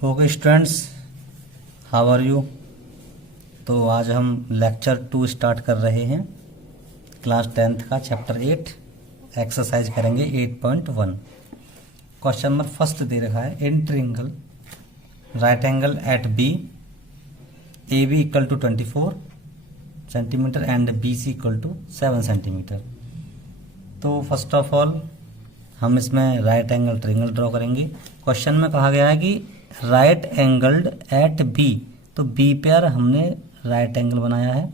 Okay students, how are you. तो आज हम लेक्चर 2 स्टार्ट कर रहे हैं। क्लास 10th का चैप्टर 8 एक्सरसाइज करेंगे 8.1। क्वेश्चन नंबर फर्स्ट दे रखा है, in triangle right angle at B A B equal to 24 centimetre and B C equal to 7 centimetre. तो फर्स्ट ऑफ ऑल हम इसमें राइट एंगल ट्रायंगल ड्रॉ करेंगे। Question में कहा गया है कि राइट एंगल्ड एट बी, तो बी पर हमने राइट एंगल बनाया है।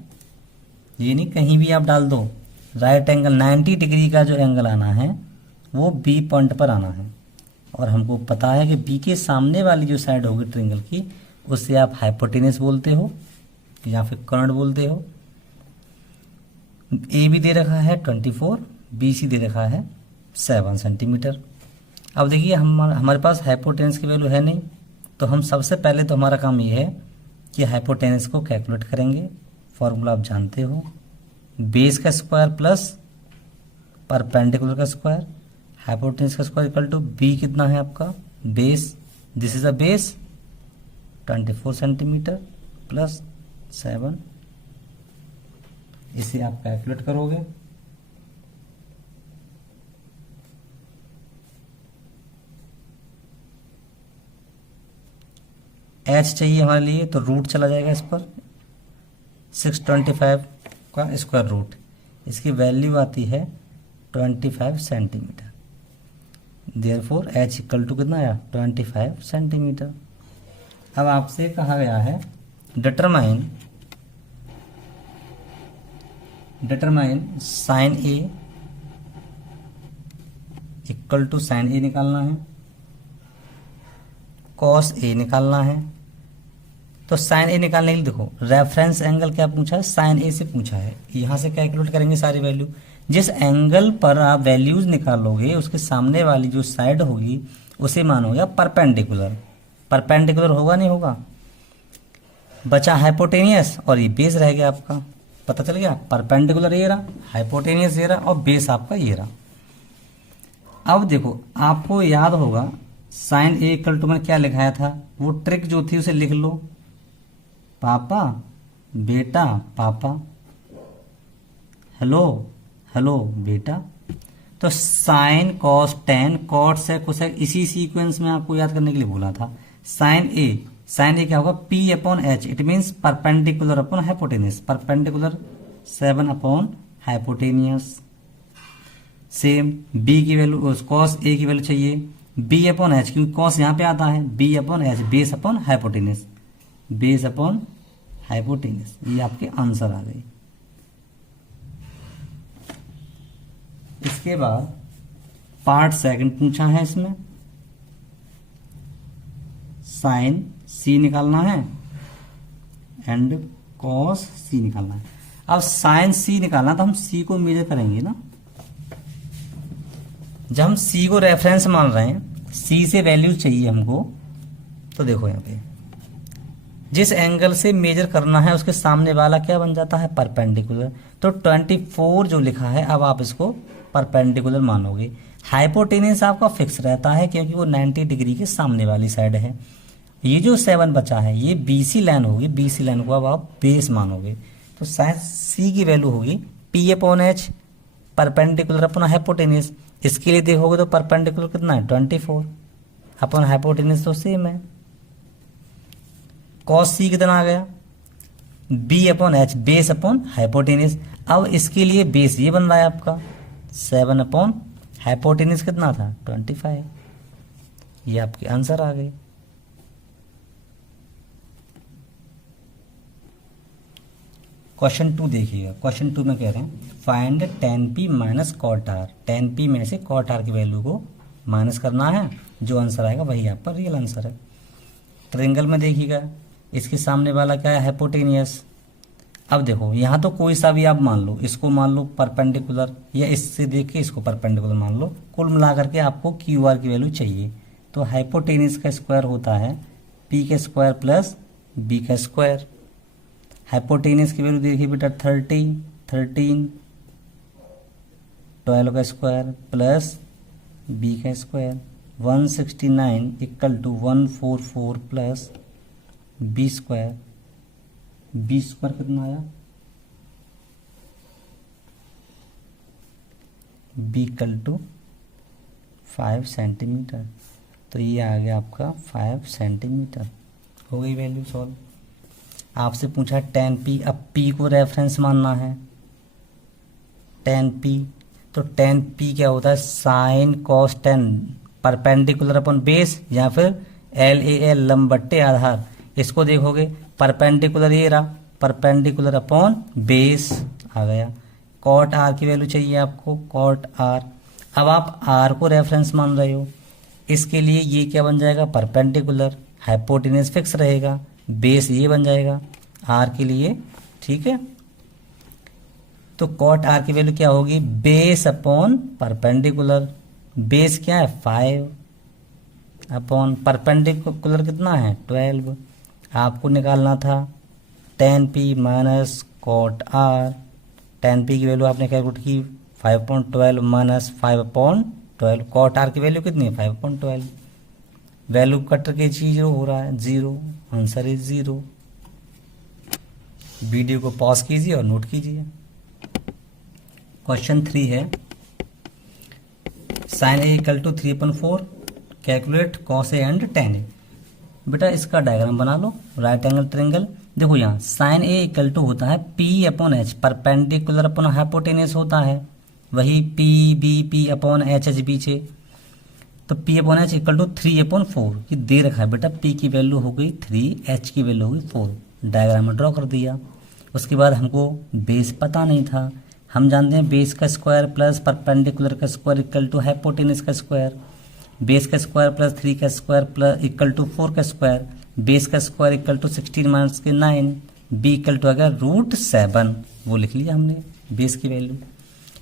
ये नहीं कहीं भी आप डाल दो, राइट एंगल 90 डिग्री का जो एंगल आना है वो बी पॉइंट पर आना है। और हमको पता है कि बी के सामने वाली जो साइड होगी ट्रायंगल की, उससे आप हाइपोटेनस बोलते हो या फिर कर्ण बोलते हो। ए बी दे रखा है 24, बी सी दे रखा है 7 सेंटीमीटर। अब देखिए हमारे पास हाइपोटेनस की वैल्यू है नहीं, तो हम सबसे पहले तो हमारा काम ये है कि हाइपोटेनस को कैलकुलेट करेंगे। फॉर्मूला आप जानते हो, बेस का स्क्वायर प्लस परपेंडिकुलर का स्क्वायर। हाइपोटेनस का स्क्वायर इक्वल टू बी कितना है आपका base, this is a base 24 centimetre plus 7, इसे आप कैलकुलेट करोगे। एच चाहिए हमारे लिए, तो रूट चला जाएगा इस पर 625 का स्क्वायर रूट, इसकी वैल्यू आती है 25 centimetre. Therefore H equal to कितना आया 25 सेंटीमीटर। अब आपसे कहा गया है determine sine A equal to sine A निकालना है, कॉस ए निकालना है। तो साइन ए निकालने के लिए देखो रेफरेंस एंगल क्या पूछा है, साइन ए से पूछा है। यहां से कैलकुलेट करेंगे सारी वैल्यू। जिस एंगल पर आप वैल्यूज निकालोगे उसके सामने वाली जो साइड होगी उसे मानोगे परपेंडिकुलर। परपेंडिकुलर होगा नहीं होगा, बचा हाइपोटेनियस और ये बेस रह गया आपका। पता चल गया, परपेंडिकुलर ये रहा, हाइपोटेनियस ये रहा और बेस आपका ये रहा। अब देखो आपको याद होगा साइन ए इक्वल टू मैंने क्या लिखाया था, वो ट्रिक जो थी उसे लिख लो, पापा बेटा पापा, हेलो हेलो बेटा। तो साइन कॉस टेन कॉट से कोसेक, इसी सीक्वेंस में आपको याद करने के लिए बोला था। साइन ए क्या होगा P upon H, it means perpendicular upon hypotenuse, perpendicular 7 upon hypotenuse. Same B की वैल्यू, कॉस ए की वैल्यू चाहिए बी अपॉन एच, क्योंकि कॉस यहां पे आता है, B upon H base upon hypotenuse, base upon hypotenuse. ये आपके आंसर आ गए। इसके बाद पार्ट सेकंड पूछा है, इसमें साइन सी निकालना है एंड कॉस सी निकालना है। अब साइन सी निकालना तो हम सी को मेजर करेंगे ना। जब हम सी को रेफरेंस मान रहे हैं, सी से वैल्यू चाहिए हमको, तो देखो यहाँ पे जिस एंगल से मेजर करना है उसके सामने वाला क्या बन जाता है परपेंडिकुलर। तो 24 जो लिखा है, अब आप इसको परपेंडिकुलर मानोगे। हाइपोटेनियस आपका फिक्स रहता है क्योंकि वो 90 डिग्री के सामने वाली साइड है। ये जो 7 बचा है ये बीसी लाइन होगी, बीसी लाइन को अब आप बेस मानोगे। तो साइन सी की वैल्यू होगी P upon H perpendicular upon hypotenuse. इसके लिए देखोगे तो परपेंडिकुलर कितना है 24 अपॉन हाइपोटेनियस, तो सेम है। कॉस सी कितना आ गया B upon H base upon hypotenuse. अब इसके लिए बेस ये बन रहा है आपका 7 अपॉन हाइपोटेनियस कितना था 25। ये आपके आंसर आ गए। क्वेश्चन 2 देखिएगा। क्वेश्चन 2 में कह रहे हैं find tan p minus cot R. tan p में से कॉट आर की वैल्यू को माइनस करना है, जो आंसर आएगा वही आपका रियल आंसर है। ट्रायंगल में देखिएगा इसके सामने वाला क्या है हाइपोटेनियस। अब देखो यहाँ तो कोई सा भी आप मान लो, इसको मान लो परपेंडिकुलर या इससे देख के इसको परपेंडिकुलर मान लो। कुल मिला करके आपको क्यू आर की वैल्यू चाहिए। तो हाइपोटेनियस का स्क्वायर होता है p का स्क्वायर प्लस b का स्क्वायर। हाइपोटेनियस की वैल्यू देखिए बेटा 13 12 का स्क्वायर प्लस b का square 169 equal to 144 plus B square. B square कितना आया, बी इक्वल टू 5 सेंटीमीटर। तो ये आ गया आपका 5 सेंटीमीटर। हो गई वैल्यू सॉल्व। आपसे पूछा tan p, अब p को रेफरेंस मानना है। tan p, तो tan p क्या होता है, sine cos ten perpendicular upon base या फिर LAL लंब बट्टे आधार। इसको देखोगे परपेंडिकुलर ये रहा, परपेंडिकुलर अपॉन बेस आ गया। कॉट आर की वैल्यू चाहिए आपको, कॉट आर। अब आप आर को रेफरेंस मान रहे हो, इसके लिए ये क्या बन जाएगा, परपेंडिकुलर, हाइपोटेनस फिक्स रहेगा, बेस ये बन जाएगा आर के लिए, ठीक है। तो कॉट आर की वैल्यू क्या होगी, बेस अपॉन परपेंडिकुलर। बेस क्या है 5 अपॉन परपेंडिकुलर कितना है 12। आपको निकालना था tan p minus cot R. tan p की वैल्यू आपने कैलकुलेट की 5.12 माइनस 5/12। कॉट आर की वैल्यू कितनी है 5.12। वैल्यू कट के 0 हो रहा है, 0, आंसर इज 0। वीडियो को पॉज कीजिए और नोट कीजिए। क्वेश्चन 3 है, sine A equal to 3/4 calculate cos A and tan A. बेटा इसका डायग्राम बना लो, राइट एंगल ट्रायंगल। देखो यहाँ साइन ए इक्वल टू होता है P/H, परपेंडिकुलर अपॉन हाइपोटेनस होता है, वही PBP अपॉन HH पीछे। तो P/H इक्वल टू 3/4 ये दे रखा है बेटा। P की वैल्यू हो गई 3, H की वैल्यू हो गई 4। डायग्राम में ड्रॉ कर दिया। उसके बाद हमको बेस पता नहीं था, हम जानते हैं बेस का स्क्वायर प्लस परपेंडिकुलर का स्क्वायर इक्वल टू हाइपोटेनस का स्क्वायर। बेस का स्क्वायर प्लस 3 का स्क्वायर प्लस इक्वल टू 4 का स्क्वायर। बेस का स्क्वायर इक्वल टू 16 माइनस के 9। बी इक्वल टू आ गया √7, वो लिख लिया हमने बेस की वैल्यू।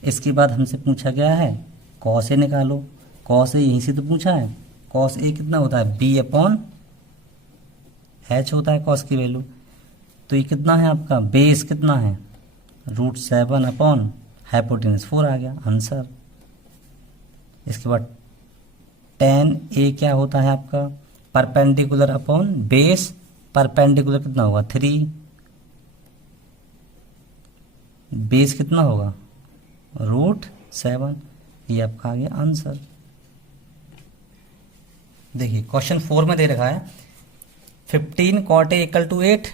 इसके बाद हमसे पूछा गया है कॉस ए निकालो। कॉस ए यहीं से तो पूछा है। कॉस ए कितना होता है B/H होता है कॉस की वैल्यू। तो ये कितना है आपका, बेस कितना है √7 अपॉन हाइपोटेनस 4 आ गया आंसर। इसके बाद tan ए क्या होता है आपका, परपेंडिकुलर अपॉन बेस। परपेंडिकुलर कितना होगा 3, बेस कितना होगा √7। ये आपका आ गया आंसर। देखिए क्वेश्चन 4 में दे रखा है 15 cot A equal to 8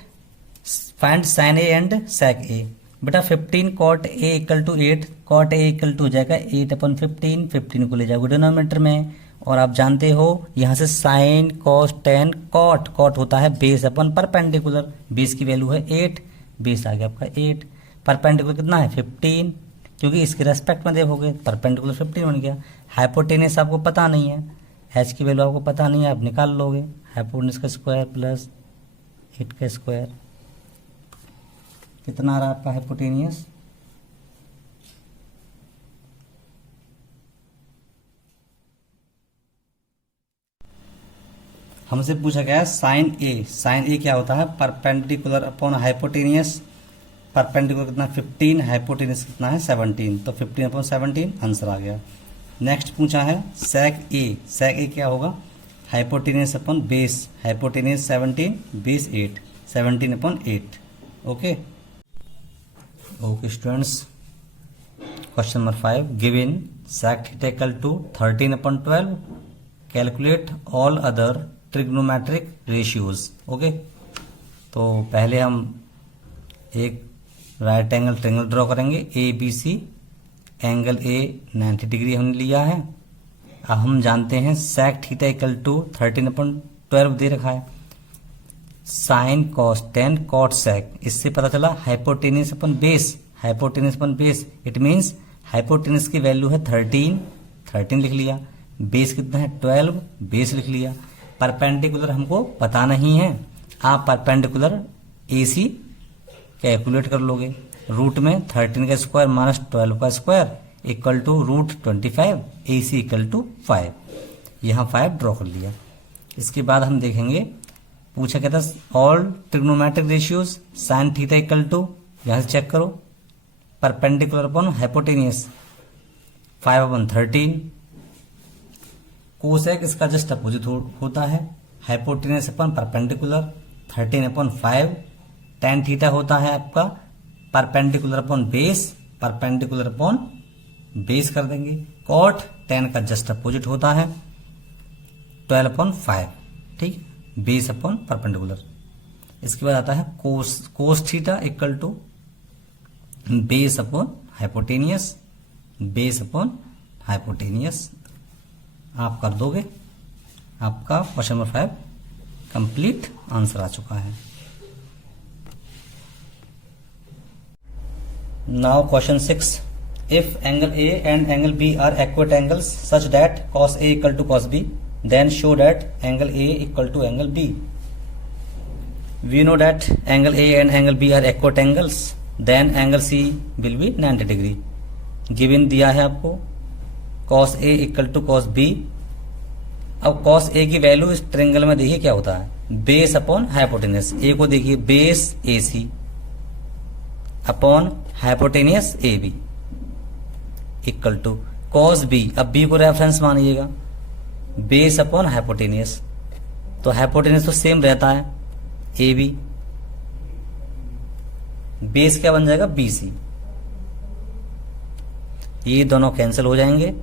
find sin A and sec A। बेटा 15 cot A equal to 8, cot A equal to हो जाएगा 8/15। 15 को ले जाओगे डिनोमिनेटर में, और आप जानते हो यहाँ से sine cos tan cot. Cot होता है बेस अपन परपेंडिकुलर। बेस की वैल्यू है 8, बेस आ गया आपका 8। परपेंडिकुलर कितना है 15, क्योंकि इसके रेस्पेक्ट में देखोगे परपेंडिकुलर 15 बन गया। हाइपोटेनस आपको पता नहीं है, एच की वैल्यू आपको पता नहीं है, आप निकाल लोगे। हाइपोटेनस का स्क्वायर प्लस 8 का स्क्वायर कितना आ रहा है आपका हाइपोटेनियस, हमसे पूछा गया साइन ए। साइन ए क्या होता है, परपेंडिकुलर अपॉन हाइपोटेनियस। परपेंडिकुलर कितना 15, हाइपोटेनियस कितना है 17, तो 15/17 आंसर आ गया। नेक्स्ट पूछा है सेक ए। सेक ए क्या होगा, hypotenuse upon base. Hypotenuse 17, base 8, 17/8। Okay okay students, question number 5 given sec theta equal to 13/12 calculate all other trigonometric ratios. Okay, तो पहले हम एक राइट एंगल ट्रायंगल ड्रॉ करेंगे। ABC एंगल A 90 डिग्री हमने लिया है। अब हम जानते हैं सेक थीटा इक्वल टू 13/12 दे रखा है। Sine cos tan cot sec, इससे पता चला hypotenuse upon base. Hypotenuse upon base it means hypotenuse की वैल्यू है 13 लिख लिया। बेस कितना है 12, बेस लिख लिया। परपेंडिकुलर हमको पता नहीं है, आप परपेंडिकुलर AC कैलकुलेट कर लोगे। रूट में 13 का स्क्वायर माइनस 12 का square equal to √25। AC equal to 5, यहाँ 5 ड्रॉ कर लिया। इसके बाद हम देखेंगे पूछा क्या था all trigonometric ratios. Sine theta equal to, यहाँ से चेक करो, परपेंडिकुलर अपॉन हाइपोटेनियस 5/13 कोसेक इसका जस्ट अपोजिट होता है, hypotenuse upon perpendicular 13/5, tan theta होता है आपका perpendicular upon base, perpendicular upon base कर देंगे। कॉट tan का जस्ट अपोजिट होता है 12/5, ठीक, बेस अपॉन परपेंडिकुलर। इसके बाद आता है cos theta equal to base upon hypotenuse, base upon hypotenuse. आप कर दोगे, आपका क्वेश्चन नंबर 5 कंप्लीट आंसर आ चुका है। Now question 6, if angle A and angle B are acute angles such that cos A equal to cos B, then show that angle A equal to angle B। We know that angle A and angle B are equate angles, then angle C will be 90 degree। Given दिया है आपको cos A equal to cos B। अब cos A की value इस triangle में देखिए क्या होता है, बेस अपॉन हाइपोटेनियस। A को देखिए base AC upon hypotenuse AB equal to cos B। अब B को रेफरेंस मानिएगा, बेस अपॉन हाइपोटेनियस, तो हाइपोटेनियस तो सेम रहता है AB, बेस क्या बन जाएगा BC। ये दोनों कैंसिल हो जाएंगे,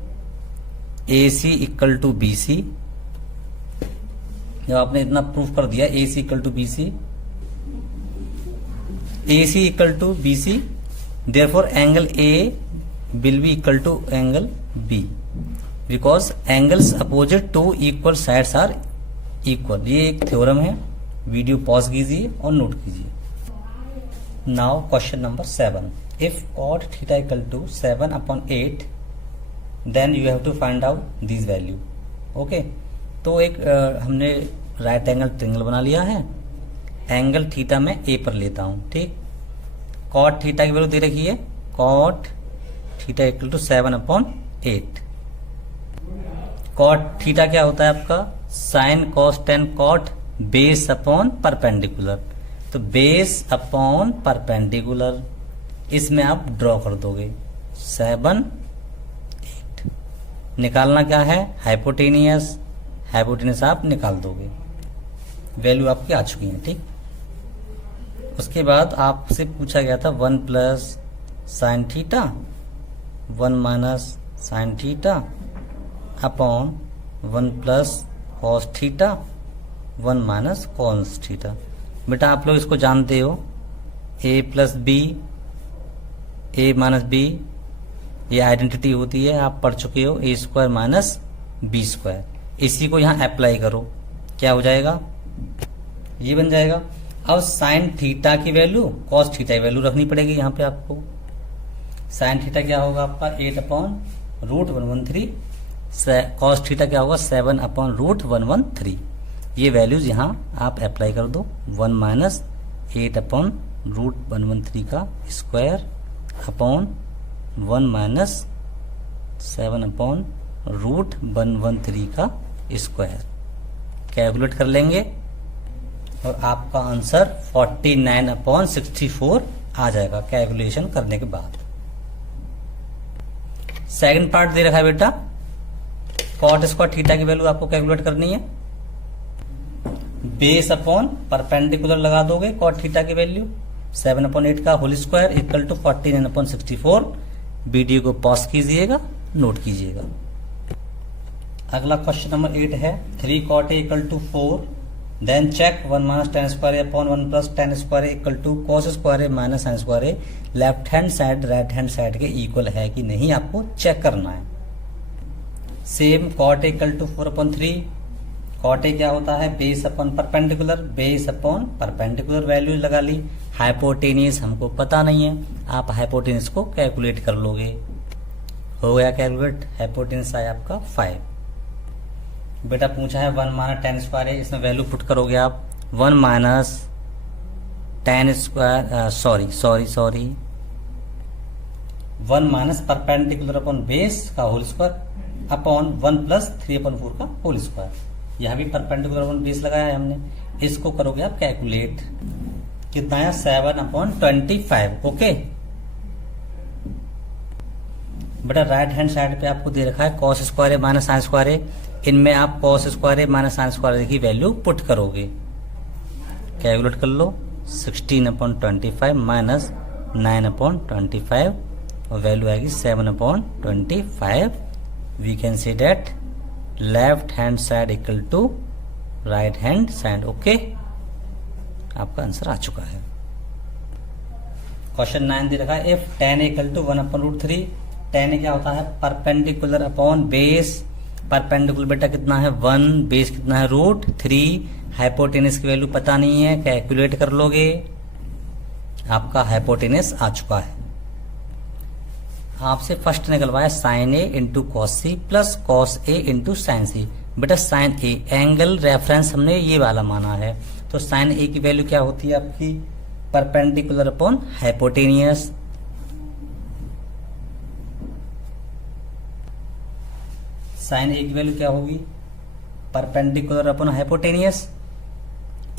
AC इक्वल टू BC। जब आपने इतना प्रूफ कर दिया AC equal to BC, AC equal to BC, therefore angle A will be equal to angle B, because angles opposite to equal sides are equal. ये एक theorem है, video pause कीजिए और नोट कीजिए। Now question number 7, if cot theta equal to 7/8 then you have to find out this value. Okay, तो एक हमने right angle triangle बना लिया है, एंगल थीटा में ए पर लेता हूं, ठीक। cot थीटा की वैल्यू दे रखी है, cot theta equal to 7/8। cot theta क्या होता है आपका, sine cos tan cot base upon perpendicular, तो बेस अपॉन परपेंडिकुलर इसमें आप ड्रॉ कर दोगे 7/8। निकालना क्या है, हाइपोटेनियस, हाइपोटेनियस आप निकाल दोगे, वैल्यू आपकी आ चुकी है, ठीक। उसके बाद आपसे पूछा गया था 1 plus sine theta 1 minus sine theta upon 1 plus cos theta 1 minus cos theta. बेटा आप लोग इसको जानते हो, a plus B, a minus B, ये आइडेंटिटी होती है, आप पढ़ चुके हो, a square minus B square. इसी को यहाँ अप्लाई करो, क्या हो जाएगा, ये बन जाएगा। अब साइन थीटा की वैल्यू कॉस थीटा की वैल्यू रखनी पड़ेगी यहाँ पे आपको। साइन थीटा क्या होगा आपका 8/√113, कॉस थीटा क्या होगा 7/√113। ये वैल्यूज यहाँ आप अप्लाई कर दो, 1 माइनस 8/√113 का स्क्वायर अपॉन 1 माइनस 7/√113 का स्क्वायर, कैलकुलेट कर लेंगे और आपका आंसर 49/64 आ जाएगा कैलकुलेशन करने के बाद। सेकंड पार्ट दे रखा है बेटा, कॉट स्क्वायर थीटा की वैल्यू आपको कैलकुलेट करनी है, बेस अपॉन परपेंडिकुलर लगा दोगे कॉट थीटा की वैल्यू 7/8 का whole square equal to 49/64। Video को पॉज कीजिएगा, नोट कीजिएगा। अगला क्वेश्चन नंबर 8 है, 3 cot A equal to 4, then check 1 minus tan square A upon 1 plus tan square A equal to cos square A minus sin square A left hand side right hand side के equal है कि नहीं, आपको check करना है। Same cot A equal to 4/3, cot A क्या होता है, base upon perpendicular, base upon perpendicular value लगा ली। हाइपोटेनियस हमको पता नहीं है, आप हाइपोटेनियस को कैलकुलेट कर लोगे, हो गया कैलकुलेट, हाइपोटेनियस आया आपका 5। बेटा पूछा है 1 माइनस tan स्क्वायर है, इसमें वैल्यू पुट करोगे आप 1 minus tan square, sorry 1 minus perpendicular upon base का होल स्क्वायर अपॉन 1 प्लस 3/4 का होल स्क्वायर। यहां भी परपेंडिकुलर अपॉन बेस लगाया है हमने, इसको करोगे आप कैलकुलेट, कितना है 7/25। ओके बेटा राइट हैंड साइड पे आपको दे रखा है cos स्क्वायर है माइनस sin स्क्वायर है, इनमें आप कॉस स्क्वायर ए माइनस साइन स्क्वायर ए की वैल्यू पुट करोगे। कैलकुलेट कर लो 16/25 माइनस 9/25 और वैल्यू आएगी 7/25। We can say that left hand side equal to right hand side. Okay, आपका आंसर आ चुका है। क्वेश्चन 9 दे रखा है if tan equal to 1/√3। tan क्या होता है? Perpendicular upon base. परपेंडिकुलर बेटा कितना है? 1, बेस कितना है? √3। हाइपोटेनस की वैल्यू पता नहीं है, कैलकुलेट कर लोगे, आपका हाइपोटेनस आ चुका है। आपसे फर्स्ट निकलवाया sine A into cos C plus cos A into sine C. बेटा साइन ए एंगल रेफरेंस हमने ये वाला माना है, तो साइन ए की वैल्यू क्या होती है आपकी? Perpendicular upon hypotenuse. साइन ए की वैल्यू क्या होगी? Perpendicular upon hypotenuse.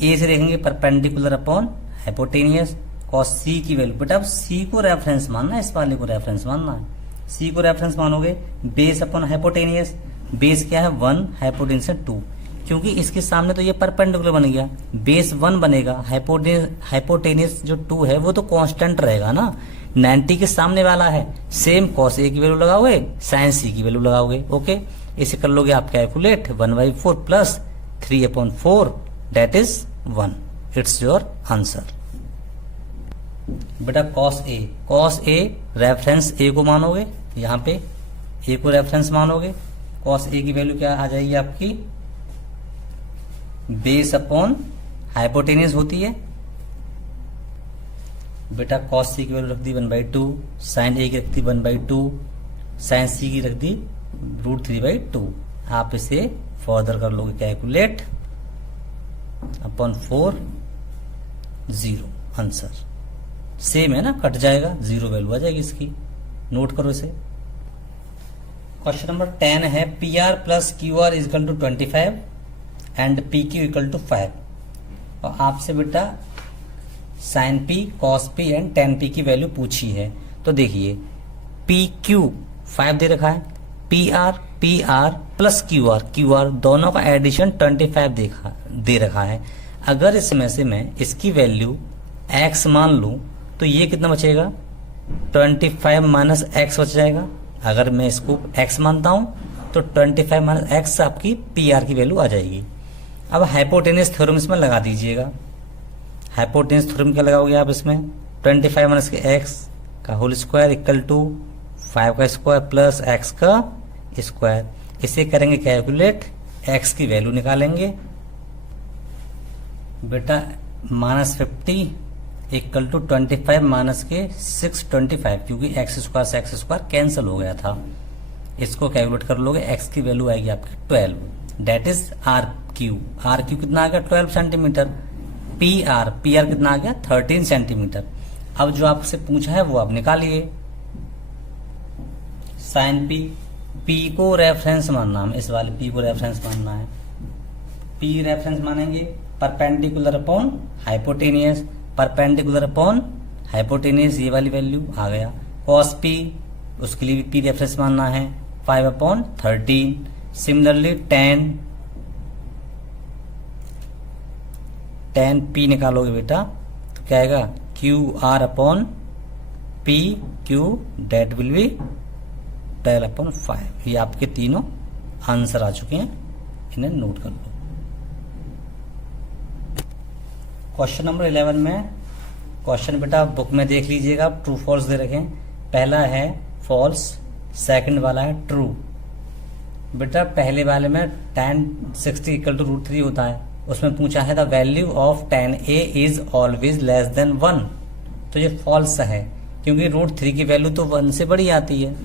ए से देखेंगे परपेंडिकुलर अपॉन हाइपोटेनियस। कॉस सी की वैल्यू, बेटा अब सी को रेफरेंस मानना है, इस वाले को रेफरेंस मानना है। सी को रेफरेंस मानोगे बेस अपॉन हाइपोटेनियस। बेस क्या है? 1, हाइपोटेनियस 2। क्योंकि इसके सामने तो ये परपेंडिकुलर बन गया, बेस 1 बनेगा, हाइपोटेनियस जो 2 है वो तो कांस्टेंट रहेगा ना, 90 के सामने वाला है। सेम कॉस ए की वैल्यू लगाओगे, साइन सी की वैल्यू लगाओगे। ओके, इसे कर लोगे आप calculate 1/4 plus 3/4 that is 1। It's your answer. बेटा कॉस ए रेफरेंस ए को मानोगे, यहाँ पे ए को रेफरेंस मानोगे। कॉस ए की वैल्यू क्या आ जाएगी आपकी? बेस अपॉन हाइपोटेनियस होती है। बेटा कॉस सी की वैल्यू रख दी 1/2, साइन ए की रख दी 1/2, साइन सी की रख दी √3/2। आप इसे फर्दर कर लोगे कैलकुलेट अपॉन 4, 0 आंसर। सेम है ना, कट जाएगा, 0 वैल्यू आ जाएगी इसकी। नोट करो इसे। क्वेश्चन नंबर 10 है P R plus Q R equal to 25 and P Q equal to 5। और आपसे बेटा sine P, cos P and tan P की वैल्यू पूछी है। तो देखिए पी क्यू 5 दे रखा है, P R plus Q are दोनों का एडिशन 25 दे रखा है। अगर इसमें से मैं इसकी वैल्यू x मान लूं तो ये कितना बचेगा? 25 माइनस एक्स बच जाएगा। अगर मैं इसको x मानता हूं तो 25 माइनस एक्स आपकी पी आर की वैल्यू आ जाएगी। अब हाइपोटेनियस थ्योरम इसमें लगा दीजिएगा। हाइपोटेनियस थ्योरम क्या लगाओगे आप इसमें? 25 माइनस के एक्स का होल स्क्वायर इक्वल टू 5 का स्क्वायर प्लस एक्स का स्क्वायर। इसे करेंगे कैलकुलेट, एक्स की वैल्यू निकालेंगे। बेटा -50 इक्वल टू 25 माइनस के 625, क्योंकि एक्स स्क्वायर से एक्स स्क्वायर कैंसिल हो गया था। इसको कैलकुलेट कर लोगे, एक्स की वैल्यू आएगी आपकी 12, डेट इज आर क्यू कितना आ गया? 12 सेंटीमीटर। पी आर कितना आ गया? 13 सेंटीमीटर। अब जो आपसे पूछा है वो आप निकालिए। साइन पी को रेफरेंस मानना, हम इस वाले पी को रेफरेंस मानना है। पी रेफरेंस मानेंगे perpendicular upon hypotenuse, perpendicular upon hypotenuse, ये वाली वैल्यू आ गया। कॉस पी, उसके लिए भी पी रेफरेंस मानना है 5/13। सिमिलरली टेन पी निकालोगे बेटा तो क्या आएगा? Q R upon P Q, that will be 12/5। ये आपके तीनों आंसर आ चुके हैं, इन्हें नोट कर लो। क्वेश्चन नंबर 11 में क्वेश्चन बेटा बुक में देख लीजिएगा, ट्रू फॉल्स दे रखे हैं। पहला है फॉल्स, सेकंड वाला है ट्रू। बेटा पहले वाले में tan 60 इक्वल टू √3 होता है, उसमें पूछा है the value of tan a is always less than 1। तो ये फॉल्स है, क्योंकि √3 की वैल्यू तो 1 से बड़ी आती है।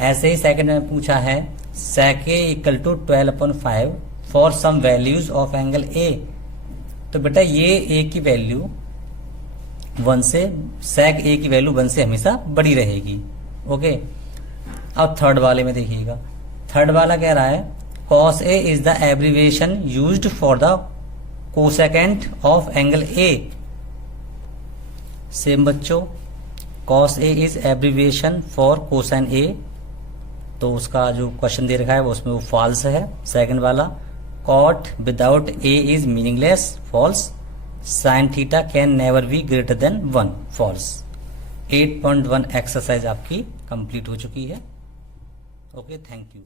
ऐसे ही सेकंड में पूछा है sec a equal to 12/5 for some values of angle a। तो बेटा ये a की वैल्यू 1 से, sec a की वैल्यू 1 से हमेशा बड़ी रहेगी। ओके, अब थर्ड वाले में देखिएगा। थर्ड वाला कह रहा है cos a is the abbreviation used for the cosecant of angle a। Same बच्चों, cos a is abbreviation for cosine a तो उसका जो क्वेश्चन दे रखा है वो उसमें वो फॉल्स है। सेकंड वाला, cot without A is meaningless, false. Sine theta can never be greater than 1, false. 8.1 exercise आपकी कंप्लीट हो चुकी है। Okay, thank you.